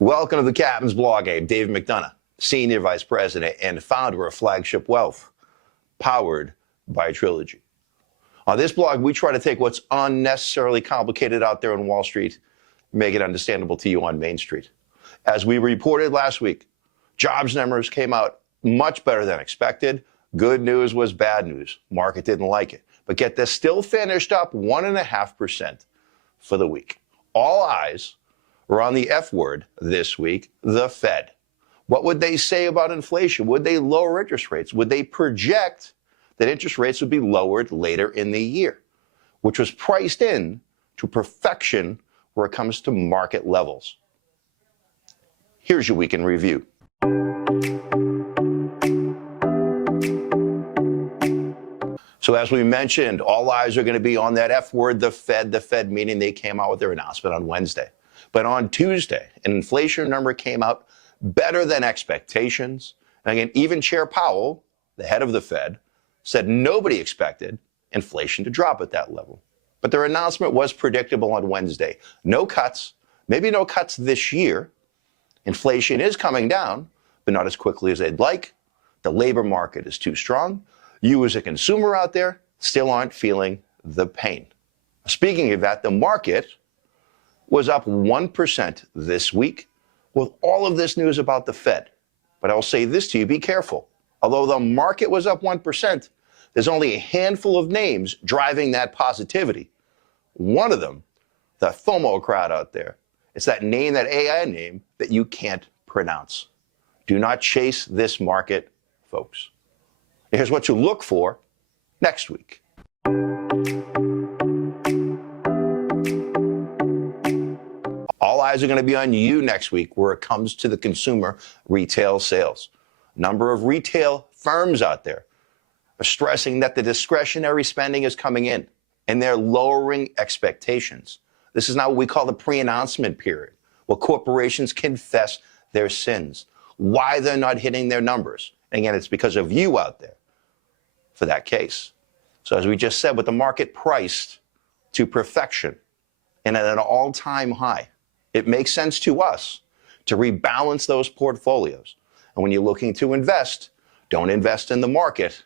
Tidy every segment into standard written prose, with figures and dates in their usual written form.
Welcome to the Captain's Blog. I'm David McDonough, Senior Vice President and founder of Flagship Wealth, powered by Trilogy. On this blog, we try to take what's unnecessarily complicated out there on Wall Street, make it understandable to you on Main Street. As we reported last week, jobs numbers came out much better than expected. Good news was bad news. Market didn't like it. But get this, still finished up 1.5% for the week. All eyes were on the F word this week, the Fed. What would they say about inflation? Would they lower interest rates? Would they project that interest rates would be lowered later in the year, which was priced in to perfection where it comes to market levels? Here's your week in review. So as we mentioned, all eyes are going to be on that F word, the Fed meaning they came out with their announcement on Wednesday. But on Tuesday, an inflation number came out better than expectations. And again, even Chair Powell, the head of the Fed, said nobody expected inflation to drop at that level. But their announcement was predictable on Wednesday. No cuts, maybe no cuts this year. Inflation is coming down, but not as quickly as they'd like. The labor market is too strong. You as a consumer out there still aren't feeling the pain. Speaking of that, the market was up 1% this week with all of this news about the Fed. But I'll say this to you, be careful. Although the market was up 1%, there's only a handful of names driving that positivity. One of them, the FOMO crowd out there. It's that name, that AI name that you can't pronounce. Do not chase this market, folks. Here's what to look for next week. All eyes are going to be on you next week where it comes to the consumer retail sales. A number of retail firms out there are stressing that the discretionary spending is coming in and they're lowering expectations. This is now what we call the pre-announcement period, where corporations confess their sins, why they're not hitting their numbers. And again, it's because of you out there for that case. So as we just said, with the market priced to perfection and at an all-time high, it makes sense to us to rebalance those portfolios. And when you're looking to invest, don't invest in the market.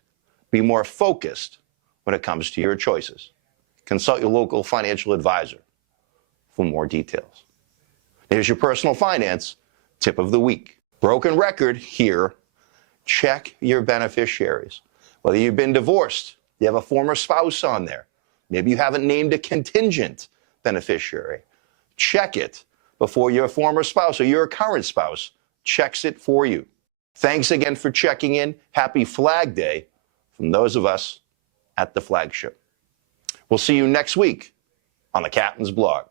Be more focused when it comes to your choices. Consult your local financial advisor for more details. Here's your personal finance tip of the week. Broken record here. Check your beneficiaries. Whether you've been divorced, you have a former spouse on there. Maybe you haven't named a contingent beneficiary. Check it before your former spouse or your current spouse checks it for you. Thanks again for checking in. Happy Flag Day from those of us at the Flagship. We'll see you next week on the Captain's Blog.